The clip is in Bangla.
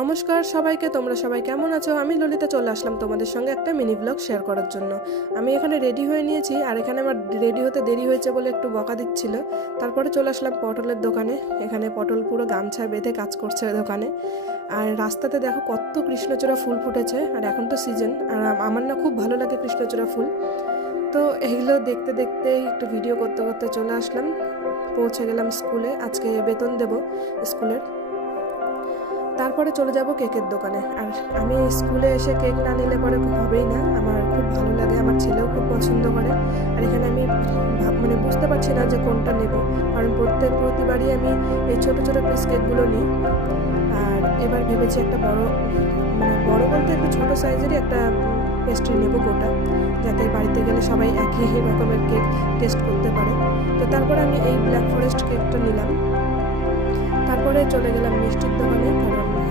নমস্কার সবাইকে, তোমরা সবাই কেমন আছো? আমি ললিতা চলে আসলাম তোমাদের সঙ্গে একটা মিনি ব্লগ শেয়ার করার জন্য। আমি এখানে রেডি হয়ে নিয়েছি, আর এখানে আমার রেডি হতে দেরি হয়েছে বলে একটু বকা দিচ্ছিল। তারপরে চলে আসলাম পটলের দোকানে। এখানে পটল পুরো গামছা বেঁধে কাজ করছে ওই দোকানে। আর রাস্তাতে দেখো কত কৃষ্ণচূড়া ফুল ফুটেছে, আর এখন তো সিজন, আর আমার না খুব ভালো লাগে কৃষ্ণচূড়া ফুল। তো এইগুলো দেখতে দেখতে একটু ভিডিও করতে করতে চলে আসলাম। পৌঁছে গেলাম স্কুলে, আজকে বেতন দেব স্কুলের। তারপরে চলে যাব কেকের দোকানে। আর আমি স্কুলে এসে কেক না নিলে পরে হবেই না, আমার খুব ভালো লাগে, আমার ছেলেও খুব পছন্দ করে। আর এখানে আমি বুঝতে পারছি না যে কোনটা নেব, কারণ প্রতিবারই আমি এই ছোটো ছোটো পিস কেকগুলো নিই। আর এবার ভেবেছি একটা বড় বলতে একটু ছোটো সাইজেরই একটা পেস্ট্রি নেব গোটা, যাতে বাড়িতে গেলে সবাই একই রকমের কেক টেস্ট করতে পারে। তো তারপরে আমি এই ব্ল্যাক ফরেস্ট কেকটা নিলাম। তারপরে চলে গেলাম মিষ্টির দোকানে, কারণ